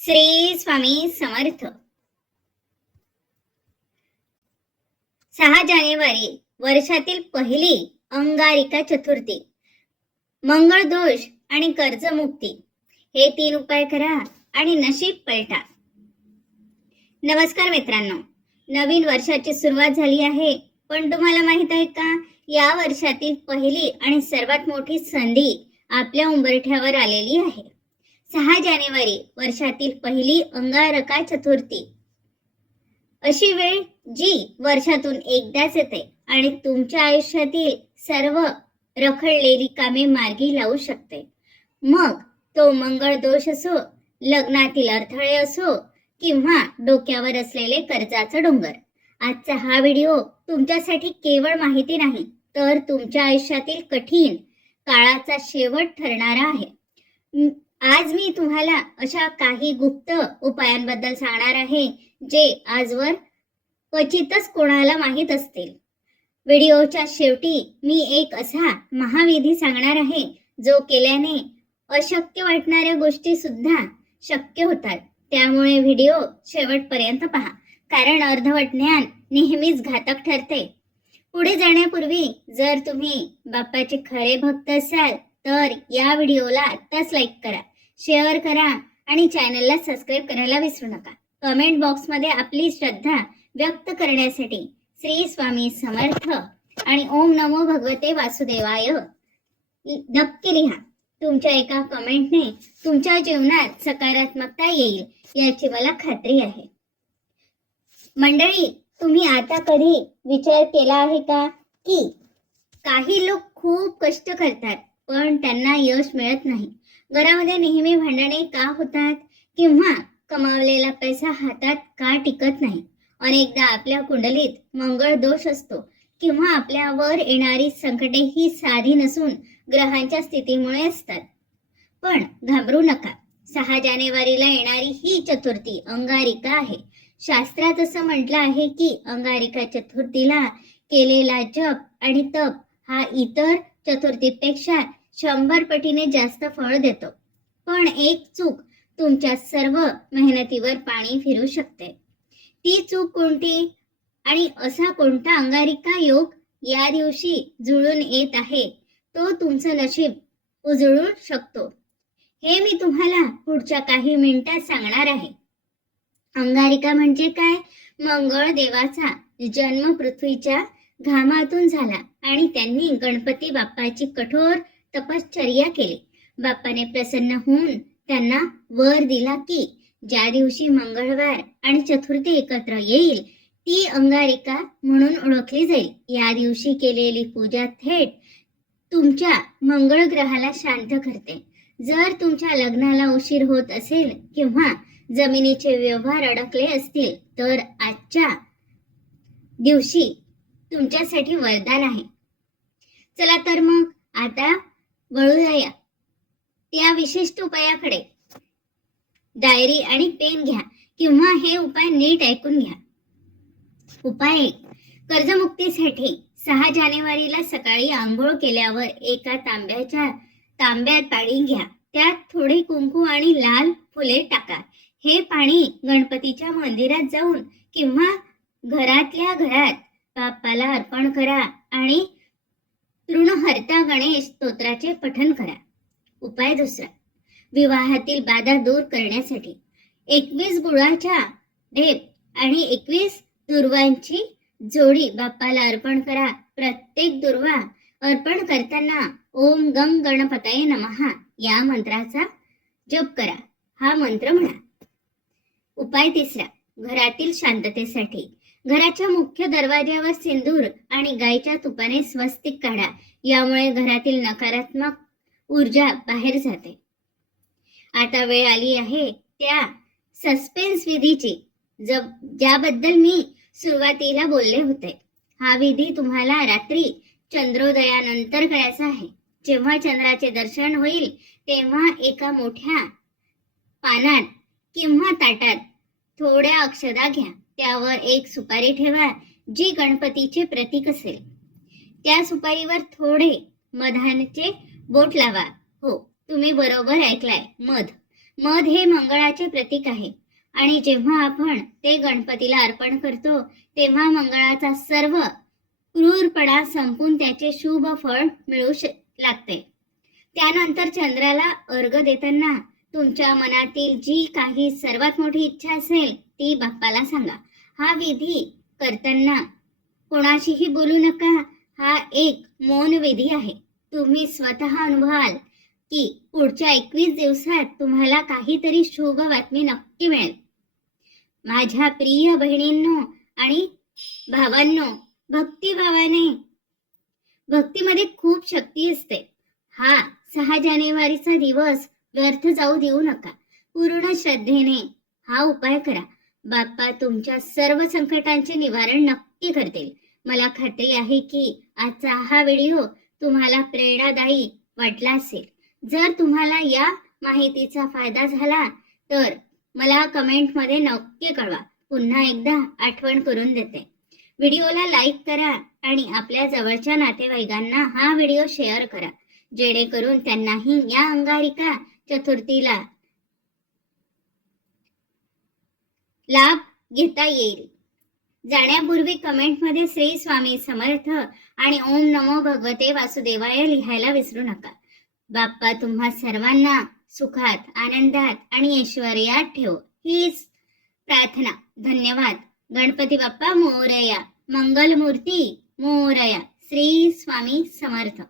श्री स्वामी समर्थ. सहा जानेवारी वर्षातील पहिली अंगारिका चतुर्थी. मंगळ दोष आणि कर्जमुक्ती हे तीन उपाय करा आणि नशीब पलटा. नमस्कार मित्रांनो. नवीन वर्षाची सुरुवात झाली आहे पण तुम्हाला माहीत आहे का? या वर्षातील पहिली आणि सर्वात मोठी संधी आपल्या उंबरठ्यावर आलेली आहे. सहा जानेवारी वर्षातील पहिली अंगारका चतुर्थी. अशी वेळ जी वर्षातून एकदाच येते आणि तुमच्या आयुष्यातील सर्व रखडलेली कामे मार्गी लावू शकते. मग तो मंगळ दोष असो लग्नातील अडथळे असो किंवा डोक्यावर असलेले कर्जाचा डोंगर. आजचा हा व्हिडिओ तुमच्यासाठी केवळ माहिती नाही तर तुमच्या आयुष्यातील कठीण काळाचा शेवट ठरणारा आहे. आज मी तुम्हाला अशा काही गुप्त उपायांबद्दल सांगणार आहे जे आजवर क्वचितच कोणाला माहीत असतील. व्हिडिओच्या शेवटी मी एक असा महाविधी सांगणार आहे जो केल्याने अशक्य वाटणाऱ्या गोष्टी सुद्धा शक्य होतात. त्यामुळे व्हिडिओ शेवटपर्यंत पहा कारण अर्धवट ज्ञान नेहमीच घातक ठरते. पुढे जाण्यापूर्वी जर तुम्ही बाप्पाचे खरे भक्त असाल तर या व्हिडिओला आत्ताच लाईक करा. शेअर करा आणि चॅनलला सबस्क्राईब करायला विसरू नका. कमेंट बॉक्समध्ये आपली श्रद्धा व्यक्त करण्यासाठी श्री स्वामी समर्थ आणि ओम नमो भगवते वासुदेवाय. नक्की लिहा. तुमच्या एका कमेंटने तुमच्या जीवनात सकारात्मकता येईल याची मला खात्री आहे. मंडळी तुम्ही आता कधी विचार केला आहे का की काही लोक खूप कष्ट करतात पण त्यांना यश मिळत नाही. घरामध्ये नेहमी भांडणे का होतात किंवा कमावलेला पैसा हातात का टिकत नाही? अनेकदा आपल्या कुंडलीत मंगळ दोष असतो किंवा आपल्यावर येणारी संकटे ही साधी नसून ग्रहांच्या स्थितीमुळे असतात. पण घाबरू नका. सहा जानेवारीला येणारी ही चतुर्थी अंगारिका आहे. शास्त्रात असं म्हटलं आहे की अंगारिका चतुर्थीला केलेला जप आणि तप हा इतर चतुर्थीपेक्षा शंभर पटीने जास्त फळ देतो. पण एक चूक तुमच्या सर्व मेहनतीवर पाणी फिरू शकते. ती चूक कोणती? आणि असा कोणता अंगारिका योग या दिवशी जुळून येत आहे तो तुमचं नशीब उजळू शकतो. हे मी तुम्हाला पुढच्या काही मिनिटात सांगणार आहे. अंगारिका म्हणजे काय? मंगळ देवाचा जन्म पृथ्वीच्या घामातून झाला आणि त्यांनी गणपती बाप्पाची कठोर तपश्चर्या केली. बाप्पाने प्रसन्न होऊन त्यांना वर दिला की ज्या दिवशी मंगळवार आणि चतुर्थी एकत्र येईल ती अंगारिका म्हणून ओळखली जाईल. या दिवशी केलेली पूजा थेट तुमच्या मंगळ ग्रहाला शांत करते. जर तुमच्या लग्नाला उशीर होत असेल किंवा जमिनीचे व्यवहार अडकले असतील तर आजच्या दिवशी तुमच्यासाठी वरदान आहे. चला तर मग आता वळू वळूया त्या विशिष्ट उपायाकडे डायरी आणि पेन घ्या किंवा हे उपाय नीट ऐकून घ्या. उपाय एक. कर्जमुक्तीसाठी सहा जानेवारीला सकाळी आंघोळ केल्यावर एका तांब्याच्या तांब्यात पाणी घ्या. त्यात थोडे कुंकू आणि लाल फुले टाका. हे पाणी गणपतीच्या मंदिरात जाऊन किंवा घरातल्या घरात बाप्पाला अर्पण करा आणि तृणहर्ता गणेश स्तोत्राचे पठन करा. उपाय दुसरा. विवाहातील बाधा दूर करण्यासाठी एकवीस गुळाच्या ढेप आणि एकवीस दुर्वांची जोडी बाप्पाला अर्पण करा. प्रत्येक दुर्वा अर्पण करताना ओम गंग गणपतये नमहा या मंत्राचा जप करा. हा मंत्र म्हणा. उपाय तिसरा. घरातील शांततेसाठी घराच्या मुख्य दरवाज्यावर सिंदूर आणि गायच्या तुपाने स्वस्तिक काढा. यामुळे घरातील नकारात्मक ऊर्जा बाहेर जाते. आता वेळ आली आहे त्या सस्पेन्स विधीची ज- ज्याबद्दल मी सुरुवातीला बोलले होते. हा विधी तुम्हाला रात्री चंद्रोदयानंतर करायचा आहे. जेव्हा चंद्राचे दर्शन होईल तेव्हा एका मोठ्या पानात किंवा ताटात थोड्या अक्षदा घ्या. त्यावर एक सुपारी ठेवा जी गणपतीचे प्रतीक असेल. त्या सुपारीवर थोडे मधाचे बोट लावा. हो तुम्ही बरोबर ऐकलाय. मध. मध हे मंगळाचे प्रतीक आहे. आणि जेव्हा आपण ते गणपतीला अर्पण करतो तेव्हा मंगळाचा सर्व क्रूरपणा संपून त्याचे शुभ फळ मिळू लागते. त्यानंतर चंद्राला अर्घ देताना तुमच्या मनातील जी काही सर्वात मोठी इच्छा असेल ती बाप्पाला सांगा. हा विधी करताना कोणाशीही बोलू नका. हा एक मौन विधी आहे. तुम्ही स्वतः अनुभवाल की पुढच्या एकवीस दिवसात तुम्हाला काहीतरी शुभ बातमी नक्की मिळेल. माझ्या प्रिय बहिणींनो आणि भावांनो भक्तिभावाने भक्तीमध्ये खूप शक्ती असते. हा सहा जानेवारीचा दिवस व्यर्थ जाऊ देऊ नका. पूर्ण श्रद्धेने हा उपाय करा. बाप्पा तुमच्या सर्व संकटांचे निवारण नक्की करतील. मला खात्री आहे की आजचा हा व्हिडिओ तुम्हाला प्रेरणादायी वाटला असेल. जर तुम्हाला या माहितीचा फायदा झाला तर मला कमेंटमध्ये नक्की कळवा. पुन्हा एकदा आठवण करून देते. व्हिडिओला लाईक करा आणि आपल्या जवळच्या नातेवाईकांना हा व्हिडिओ शेअर करा. जेणेकरून त्यांनाही या अंगारिका चतुर्थीला लाभ घेता येईल. जाण्यापूर्वी कमेंटमध्ये श्री स्वामी समर्थ आणि ओम नमो भगवते वासुदेवाय लिहायला विसरू नका. बाप्पा तुम्हा सर्वांना सुखात आनंदात आणि ऐश्वर्यात ठेव. हीच प्रार्थना. धन्यवाद. गणपती बाप्पा मोरया. मंगलमूर्ती मोरया. श्री स्वामी समर्थ.